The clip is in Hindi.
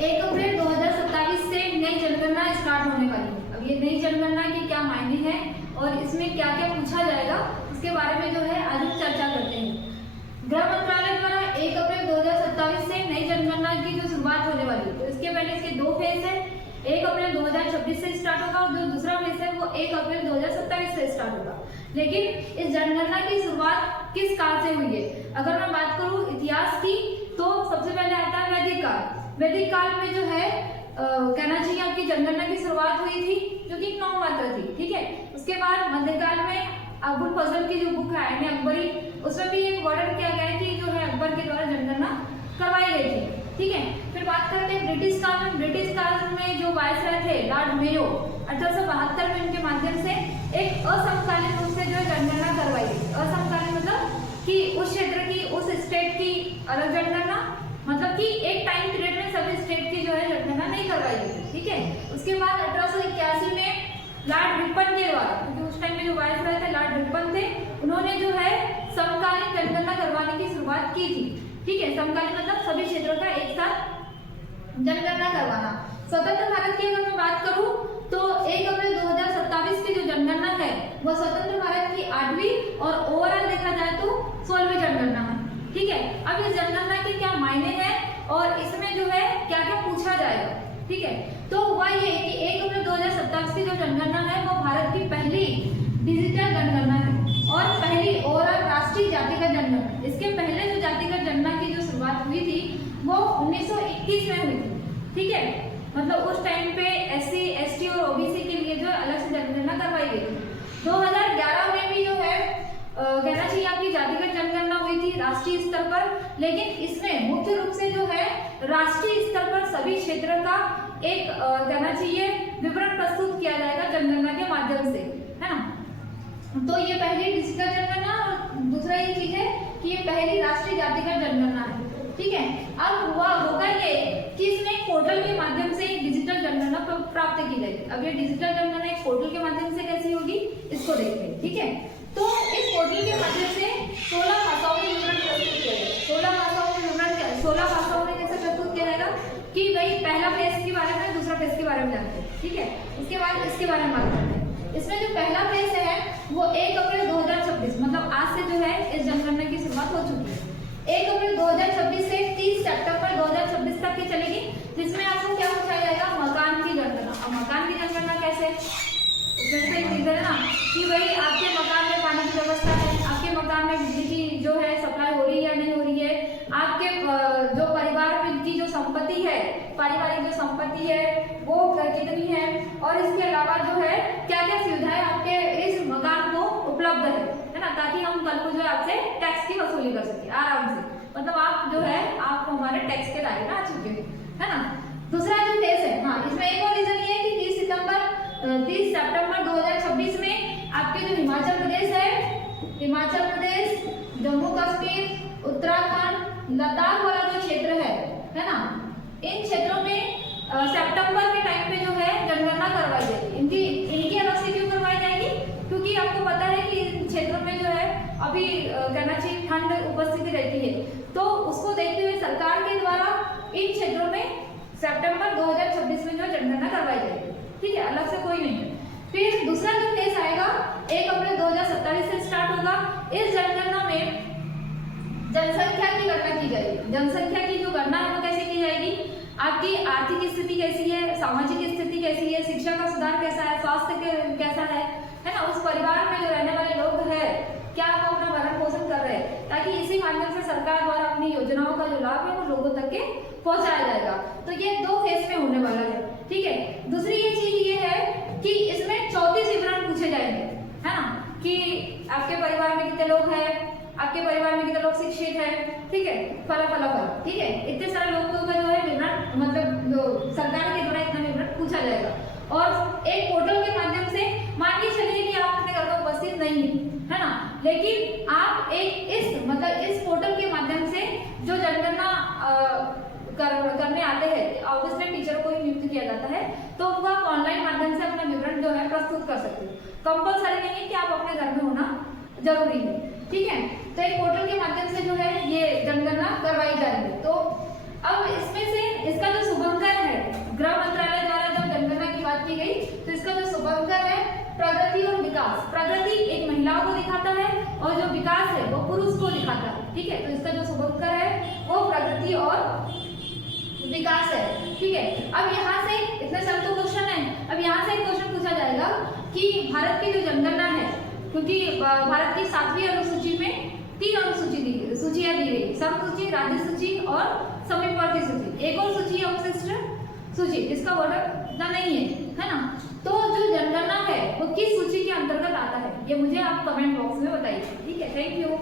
1 अप्रैल 2027 से नई जनगणना स्टार्ट होने वाली है। अब ये नई जनगणना के क्या मायने हैं और इसमें क्या क्या पूछा जाएगा, उसके बारे में जो है आज हम चर्चा करते हैं। गृह मंत्रालय द्वारा 1 अप्रैल 2027 से नई जनगणना की जो शुरुआत होने वाली है, तो इसके पहले इसके दो फेज है। 1 अप्रैल 2026 से स्टार्ट होगा और जो दूसरा फेज है वो 1 अप्रैल 2027 से स्टार्ट होगा। लेकिन इस जनगणना की शुरुआत किस काल से हुई है? अगर मैं बात करूं इतिहास की, तो सबसे पहले आता है वैदिक काल। वैदिक काल में जो है कहना चाहिए आपकी जनगणना की शुरुआत हुई थी, जो कि 9 मात्र थी, ठीक है। उसके बाद मध्यकाल में अबुल फजल की जो बुक है आईने अकबरी, उसमें भी एक वर्णन किया गया है कि जो है अकबर के द्वारा जनगणना करवाई गई थी, ठीक है। फिर बात करते हैं ब्रिटिश काल में। ब्रिटिश काल में जो वायसराय थे लॉर्ड मेयो, 1872 में इनके माध्यम से एक असमकालीन रूप से जो है जनगणना करवाई गई। असमकालीन मतलब कि उस क्षेत्र की, उस स्टेट की अलग जनगणना, मतलब कि एक टाइम पीरियड में सभी स्टेट की जो है जनगणना नहीं करवाई गई, ठीक है। उसके बाद 1881 में लॉर्ड रिपन के द्वारा, क्योंकि उस टाइम में जो वायसराय थे लॉर्ड रिपन थे, उन्होंने जो है समकालीन जनगणना करवाने की शुरुआत की थी, ठीक है। समकालीन मतलब सभी क्षेत्रों का एक साथ जनगणना करवाना। स्वतंत्र भारत की अगर मैं बात करूं तो 1 अप्रैल 2027 की जो जनगणना है वो स्वतंत्र भारत की 8वीं और ओवरऑल देखा जाए तो 16वीं जनगणना है, ठीक है। अब इस जनगणना के क्या मायने हैं और इसमें जो है क्या क्या पूछा जाएगा, ठीक है। तो हुआ ये कि 1 अप्रैल 2027 की जो जनगणना है वो भारत की पहली डिजिटल जनगणना है और पहली ओवरऑल राष्ट्रीय जातिगत जनगणना। इसके पहले जो जातिगत जनगणना की जो शुरुआत हुई थी वो 1921 में हुई थी, ठीक है। मतलब उस टाइम पे SC, ST और OBC के लिए जो अलग से जनगणना करवाई गई थी। 2011 में भी जो है कहना चाहिए आपकी जातिगत जनगणना हुई थी राष्ट्रीय स्तर पर, लेकिन इसमें मुख्य रूप से जो है राष्ट्रीय स्तर पर सभी क्षेत्र का एक कहना चाहिए विवरण प्रस्तुत किया जाएगा जनगणना के माध्यम से, है ना। तो ये पहली डिजिटल जनगणना और दूसरा ये चीज है कि ये पहली राष्ट्रीय जातिगत जनगणना है, ठीक है। अब होगा ये कि इसमें एक पोर्टल के माध्यम से एक डिजिटल जनगणना प्राप्त की जाएगी। अब ये डिजिटल जनगणना एक पोर्टल के माध्यम से कैसी होगी इसको देखते हैं, ठीक है। तो इस पोर्टल के माध्यम से 16 भाषाओं में विवरण प्रस्तुत किया जाएगा। 16 भाषाओं में विवरण क्या है? 16 भाषाओं में कैसे प्रस्तुत किया जाएगा कि भाई पहला फेज के बारे में, दूसरा फेज के बारे में जानते हैं, ठीक है। उसके बाद इसके बारे में बात करते हैं। इसमें जो पहला फेज है वो 1 अप्रैल 2026 मतलब आज से जो है इस जनगणना की शुरुआत हो चुकी है। 1 अप्रैल 2026 से 30 सितंबर 2026 तक की चलेगी, जिसमें आपको क्या पूछा जाएगा? मकान की जनगणना। अब मकान की जनगणना कैसे? उसमें तो एक है ना कि भाई आपके मकान में पानी की व्यवस्था है, आपके मकान में बिजली की जो है सप्लाई हो रही है या नहीं हो रही है, आपके जो परिवार की जो संपत्ति है, पारिवारिक जो संपत्ति है वो कितनी है, और इसके अलावा जो है क्या क्या सुविधाएं आपके इस मकान को उपलब्ध है ना, ताकि हम कल को जो है आपसे टैक्स की वसूली कर सके आराम से। मतलब आप जो है आप हमारे टैक्स के दायरे में आ चुके है ना। दूसरा जो फेज है, हाँ इसमें एक और रीजन ये है कि 30 सितंबर 2026 में आपके जो हिमाचल प्रदेश है, हिमाचल प्रदेश, जम्मू कश्मीर, उत्तराखंड, लद्दाख वाला जो क्षेत्र है ना, इन क्षेत्रों में सितंबर के टाइम पे जो है जनगणना करवाई जाएगी। इनकी अलग से क्यों करवाई जाएगी? क्योंकि आपको पता है कि इन क्षेत्रों में जो है अभी कहना चाहिए ठंड उपस्थिति रहती है, तो उसको देखते हुए सरकार के द्वारा इन क्षेत्रों में सितंबर 2026 में जो जनगणना करवाई जाएगी, ठीक है, अलग से कोई नहीं है। फिर दूसरा जो फेज आएगा 1 अप्रैल 2027 से स्टार्ट होगा। इस जनगणना में जनसंख्या की गणना की जाएगी। जनसंख्या की जो गणना है वो कैसे की जाएगी? आपकी आर्थिक स्थिति कैसी है, सामाजिक स्थिति कैसी है, शिक्षा का सुधार कैसा है, स्वास्थ्य कैसा है ना, उस परिवार में जो रहने वाले लोग हैं क्या वो अपना भरण पोषण कर रहे हैं, ताकि इसी माध्यम से सरकार द्वारा अपनी योजनाओं का जो लाभ है वो लोगों तक के पहुंचाया जाएगा। तो ये 2 फेज में होने वाला है, ठीक है। दूसरी ये चीज ये है कि इसमें 34 विवरण पूछे जाएंगे, है ना, कि आपके परिवार में कितने लोग हैं, आपके परिवार में कितने लोग शिक्षित हैं, ठीक है, फला, ठीक है। इतने सारे लोगों का जो है विवरण मतलब जो सरकार के द्वारा इतना विवरण पूछा जाएगा और एक पोर्टल के माध्यम से। मान के चलिए कि आप अपने घर में उपस्थित नहीं है ना, लेकिन आप इस पोर्टल के माध्यम से जो जनगणना करने आते हैं, ऑब्वियसली टीचर को ही नियुक्त किया जाता है, तो उनको आप ऑनलाइन माध्यम से अपना विवरण जो है प्रस्तुत कर सकते हो। कंपलसरी नहीं है कि आप अपने घर में होना जरूरी है, ठीक है। तो एक पोर्टल के माध्यम से जो है ये जनगणना करवाई जा रही है। तो अब इसमें से इसका जो शुभंकर विकास, प्रगति एक महिलाओं को दिखाता है और जो विकास है वो पुरुष को दिखाता है। ठीक है, तो इसका जो सबूतकर है वो प्रगति और विकास है। ठीक है, अब यहाँ से इतने सब तो क्वेश्चन है। अब यहाँ से एक क्वेश्चन पूछा जाएगा कि भारत की जो जनगणना है, क्योंकि भारत की 7वीं अनुसूची में 3 सूचियां दी गई, सम सूची, राज्य सूची और समीपवर्ती सूची। एक और सूची है अवशिष्ट सूची, जिसका वर्णन इतना नहीं है ना। तो जो जनगणना है वो किस सूची के अंतर्गत आता है, ये मुझे आप कमेंट बॉक्स में बताइए। ठीक है, थैंक यू।